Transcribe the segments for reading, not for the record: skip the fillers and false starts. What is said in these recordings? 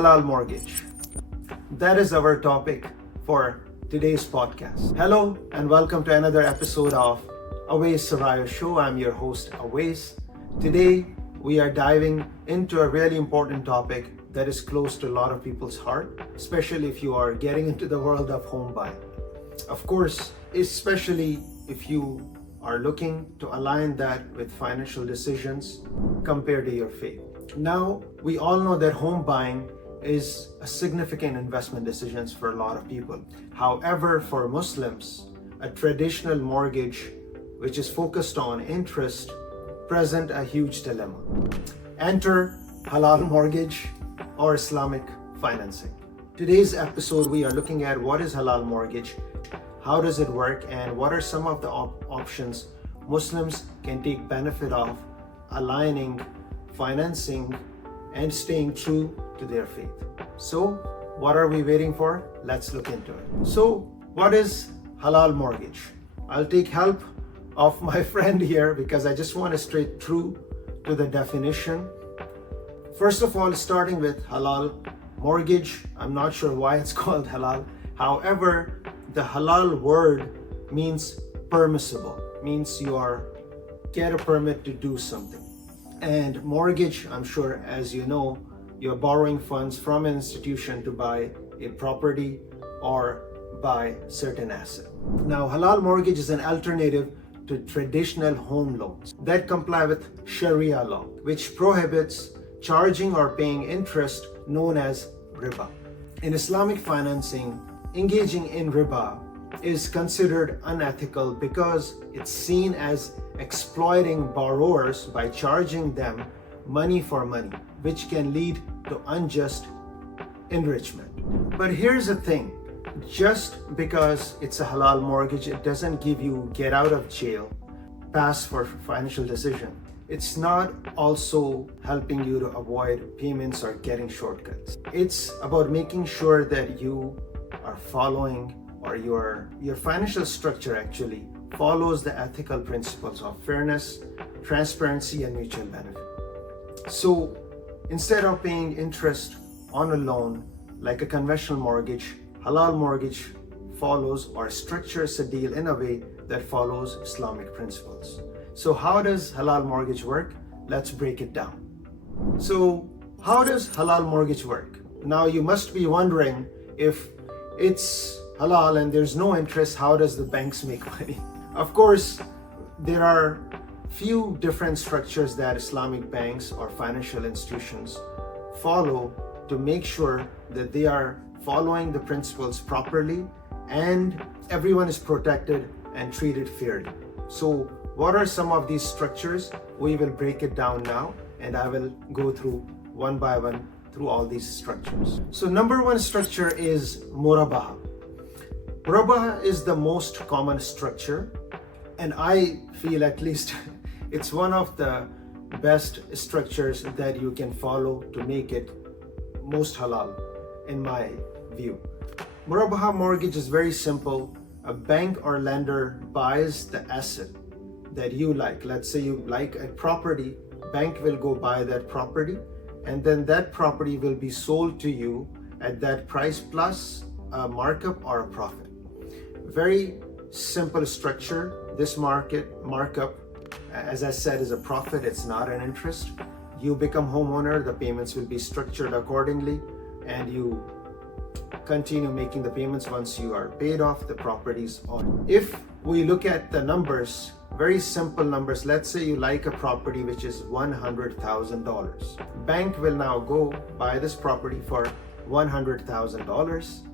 halal mortgage? That is our topic for today's podcast. Hello and welcome to another episode of Awais Surahyo show. I'm your host Awais. Today we are diving into a really important topic that is close to a lot of people's heart, especially if you are getting into the world of home buying. Of course, especially if you are looking to align that with financial decisions compared to your faith. Now, we all know that home buying is a significant investment decision for a lot of people. However, for Muslims, a traditional mortgage, which is focused on interest, present a huge dilemma. Enter halal mortgage or Islamic financing. Today's episode, we are looking at what is halal mortgage, how does it work, and what are some of the options Muslims can take benefit of aligning financing and staying true to their faith. So, what are we waiting for? Let's look into it. So, what is halal mortgage? I'll take help of my friend here because I just want to stay true to the definition. First of all, starting with halal mortgage, I'm not sure why it's called halal. However, the halal word means permissible, means you get a permit to do something. And mortgage, I'm sure, as you know, you're borrowing funds from an institution to buy a property or buy certain asset. Now, halal mortgage is an alternative to traditional home loans that comply with Sharia law, which prohibits charging or paying interest known as riba. In Islamic financing, engaging in riba is considered unethical because it's seen as exploiting borrowers by charging them money for money, which can lead to unjust enrichment. But here's the thing, just because it's a halal mortgage, it doesn't give you get out of jail pass for financial decision. It's not also helping you to avoid payments or getting shortcuts. It's about making sure that you are following, or your financial structure actually follows the ethical principles of fairness, transparency, and mutual benefit. So instead of paying interest on a loan like a conventional mortgage, halal mortgage follows or structures a deal in a way that follows Islamic principles. So how does halal mortgage work? Let's break it down. So how does halal mortgage work? Now you must be wondering, if it's halal and there's no interest, how does the banks make money? Of course, there are few different structures that Islamic banks or financial institutions follow to make sure that they are following the principles properly and everyone is protected and treated fairly. So what are some of these structures? We will break it down now and I will go through one by one through all these structures. So number one structure is murabaha. Murabaha is the most common structure, and I feel at least it's one of the best structures that you can follow to make it most halal in my view. Murabaha mortgage is very simple. A bank or lender buys the asset that you like. Let's say you like a property, bank will go buy that property, and then that property will be sold to you at that price plus a markup or a profit. Very simple structure. This markup, as I said, is a profit, it's not an interest. You become homeowner, the payments will be structured accordingly, and you continue making the payments once you are paid off the properties on. If we look at the numbers, very simple numbers, let's say you like a property which is $100,000. Bank will now go buy this property for $100,000.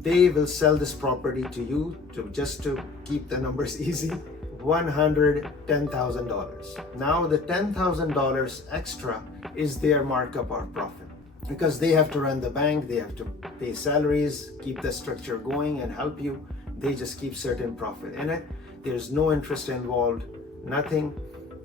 They will sell this property to you, just to keep the numbers easy, $110,000. Now the $10,000 extra is their markup or profit, because they have to run the bank, they have to pay salaries, keep the structure going and help you. They just keep certain profit in it. There's no interest involved, nothing.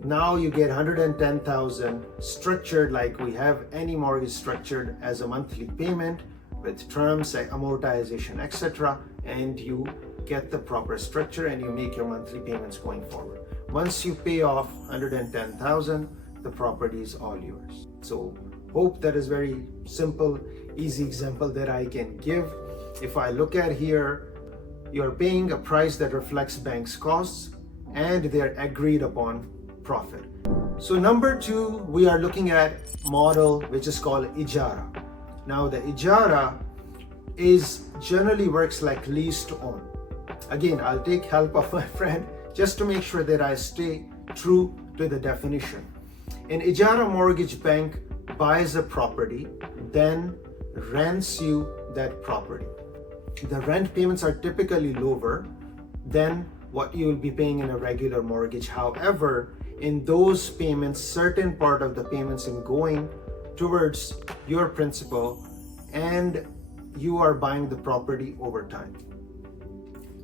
Now you get $110,000 structured like we have any mortgage structured as a monthly payment with terms, amortization, etc. And you get the proper structure and you make your monthly payments going forward. Once you pay off $110,000, the property is all yours. So hope that is very simple, easy example that I can give. If I look at here, you're paying a price that reflects bank's costs and their agreed upon profit. So number two, we are looking at model which is called ijara. Now the ijara generally works like lease to own. Again, I'll take help of my friend just to make sure that I stay true to the definition. An ijara mortgage, bank buys a property, then rents you that property. The rent payments are typically lower than what you will be paying in a regular mortgage. However, in those payments, certain part of the payments in going towards your principal, and you are buying the property over time.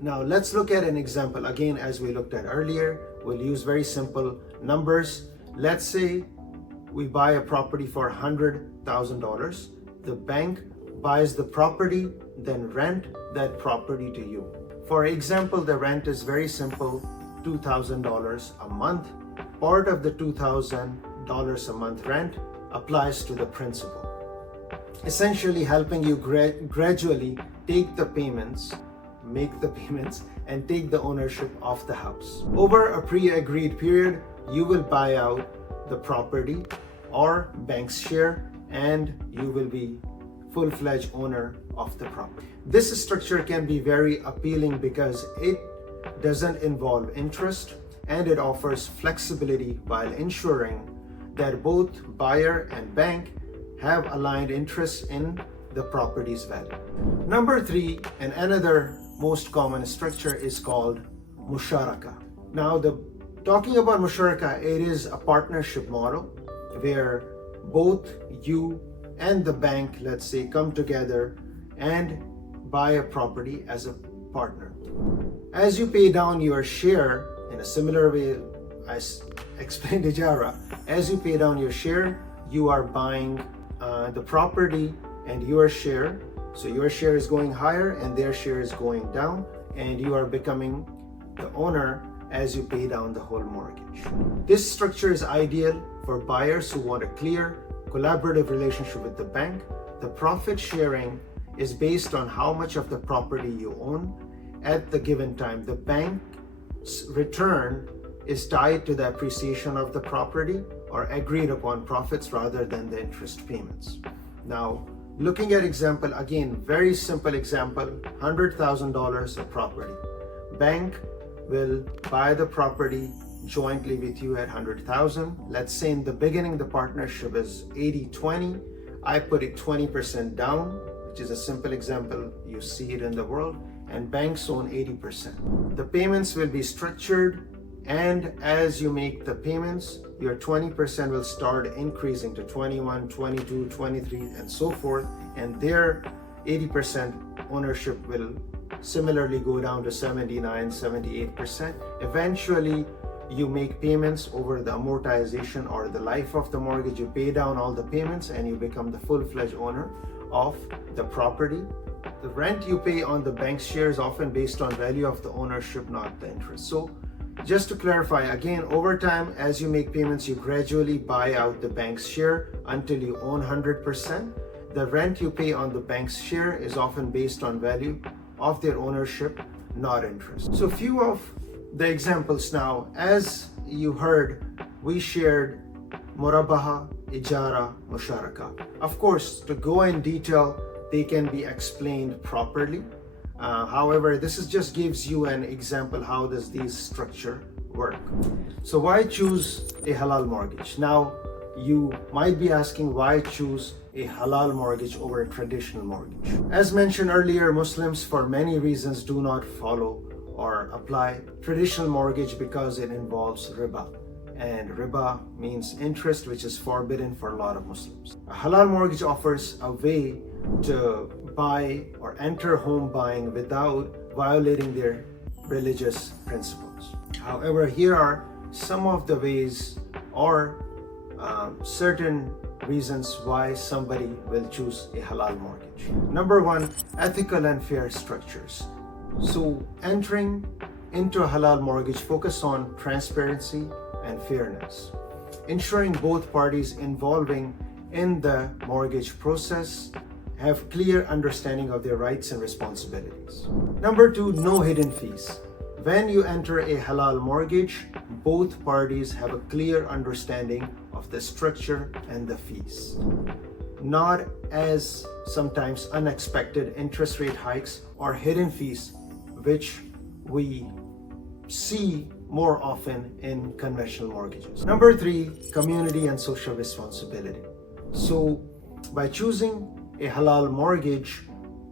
Now let's look at an example. Again, as we looked at earlier, we'll use very simple numbers. Let's say we buy a property for $100,000. The bank buys the property, then rent that property to you. For example, the rent is very simple, $2,000 a month. Part of the $2,000 a month rent applies to the principal, essentially helping you gradually take the payments, make the payments, and take the ownership of the house. Over a pre-agreed period, you will buy out the property or bank's share, and you will be full-fledged owner of the property. This structure can be very appealing because it doesn't involve interest and it offers flexibility while ensuring that both buyer and bank have aligned interests in the property's value. Number three, and another most common structure, is called musharaka. Now, talking about musharaka, it is a partnership model where both you and the bank, let's say, come together and buy a property as a partner. As you pay down your share, in a similar way I explained ijara, as you pay down your share, you are buying the property and your share. So your share is going higher and their share is going down, and you are becoming the owner as you pay down the whole mortgage. This structure is ideal for buyers who want a clear, collaborative relationship with the bank. The profit sharing is based on how much of the property you own at the given time. The bank's return is tied to the appreciation of the property or agreed upon profits rather than the interest payments. Now, looking at example, again, very simple example, $100,000 of property. Bank will buy the property jointly with you at $100,000. Let's say in the beginning, the partnership is 80-20. I put it 20% down, which is a simple example. You see it in the world, and banks own 80%. The payments will be structured, and as you make the payments, your 20% will start increasing to 21, 22, 23, and so forth, and their 80% ownership will similarly go down to 79, 78%. Eventually, you make payments over the amortization or the life of the mortgage. You pay down all the payments and you become the full-fledged owner of the property. The rent you pay on the bank's share is often based on value of the ownership, not the interest. So just to clarify, again, over time, as you make payments, you gradually buy out the bank's share until you own 100%. The rent you pay on the bank's share is often based on value of their ownership, not interest. So few of the examples now, as you heard, we shared murabaha, ijara, musharaka. Of course, to go in detail, they can be explained properly. However, this just gives you an example how does these structure work. So why choose a halal mortgage? Now, you might be asking, why choose a halal mortgage over a traditional mortgage? As mentioned earlier, Muslims for many reasons do not follow or apply traditional mortgage because it involves riba. And riba means interest, which is forbidden for a lot of Muslims. A halal mortgage offers a way to buy or enter home buying without violating their religious principles. However, here are some of the ways or certain reasons why somebody will choose a halal mortgage. Number one, ethical and fair structures. So entering into a halal mortgage focus on transparency and fairness, ensuring both parties involving in the mortgage process have clear understanding of their rights and responsibilities. Number 2, no hidden fees. When you enter a halal mortgage, both parties have a clear understanding of the structure and the fees. Not as sometimes unexpected interest rate hikes or hidden fees, which we see more often in conventional mortgages. Number 3, community and social responsibility. So by choosing a halal mortgage,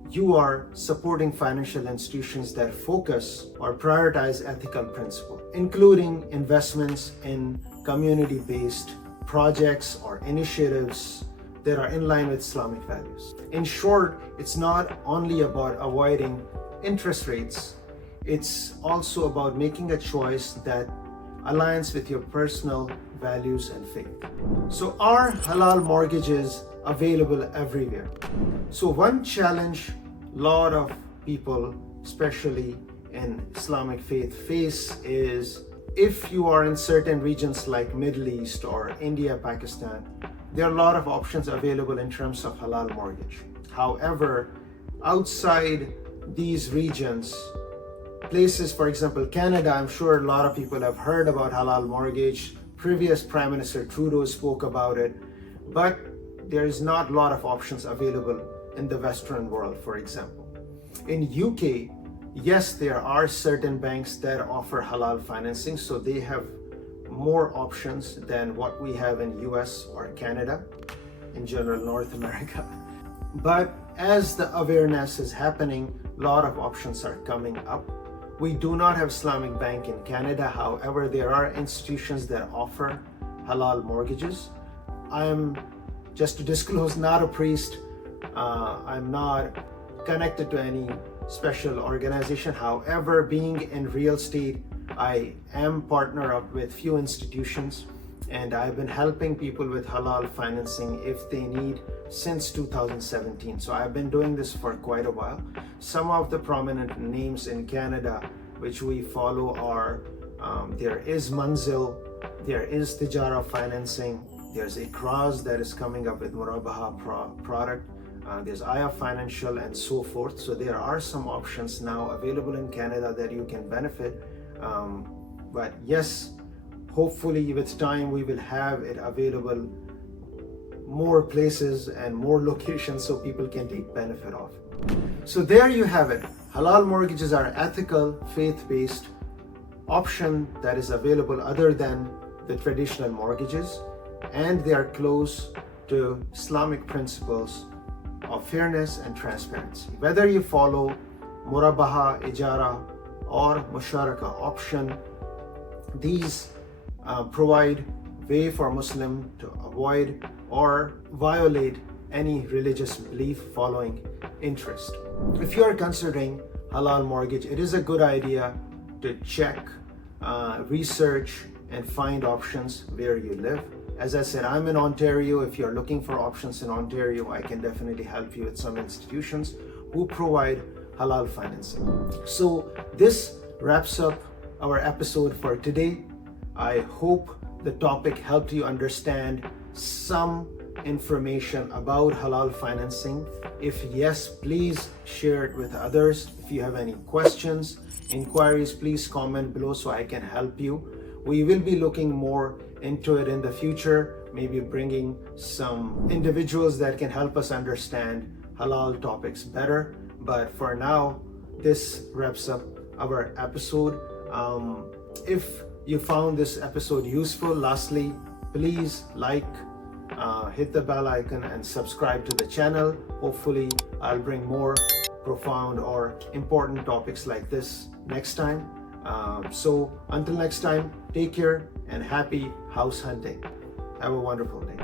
you are supporting financial institutions that focus or prioritize ethical principles, including investments in community-based projects or initiatives that are in line with Islamic values. In short, it's not only about avoiding interest rates, it's also about making a choice that aligns with your personal values and faith. So are halal mortgages available everywhere? So one challenge a lot of people, especially in Islamic faith, face is if you are in certain regions like Middle East or India, Pakistan, there are a lot of options available in terms of halal mortgage. However, outside these regions, places, for example, Canada, I'm sure a lot of people have heard about halal mortgage. Previous Prime Minister Trudeau spoke about it, but there is not a lot of options available in the Western world, for example. In UK, yes, there are certain banks that offer halal financing, so they have more options than what we have in US or Canada, in general North America. But as the awareness is happening, a lot of options are coming up. We do not have Islamic Bank in Canada. However, there are institutions that offer halal mortgages. I am, just to disclose, not a priest. I'm not connected to any special organization. However, being in real estate, I am partnered up with few institutions, and I've been helping people with halal financing if they need since 2017. So I've been doing this for quite a while. Some of the prominent names in Canada which we follow are there is Manzil, there is Tijara financing, there's Ikraz that is coming up with Murabaha product, there's Aya Financial, and so forth. So there are some options now available in Canada that you can benefit. But yes, hopefully with time we will have it available more places and more locations so people can take benefit of. So there you have it. Halal mortgages are ethical, faith-based option that is available other than the traditional mortgages, and they are close to Islamic principles of fairness and transparency. Whether you follow Murabaha, Ijara or Musharaka option, these provide way for Muslim to avoid or violate any religious belief following interest. If you are considering halal mortgage, it is a good idea to check, research and find options where you live. As I said, I'm in Ontario. If you're looking for options in Ontario, I can definitely help you with some institutions who provide halal financing. So this wraps up our episode for today. I hope the topic helped you understand some information about halal financing. If yes, please share it with others. If you have any questions, inquiries, please comment below so I can help you. We will be looking more into it in the future, maybe bringing some individuals that can help us understand halal topics better. But for now, this wraps up our episode. If you found this episode useful, lastly, please like, hit the bell icon and subscribe to the channel. Hopefully I'll bring more profound or important topics like this next time. So until next time, take care and happy house hunting. Have a wonderful day.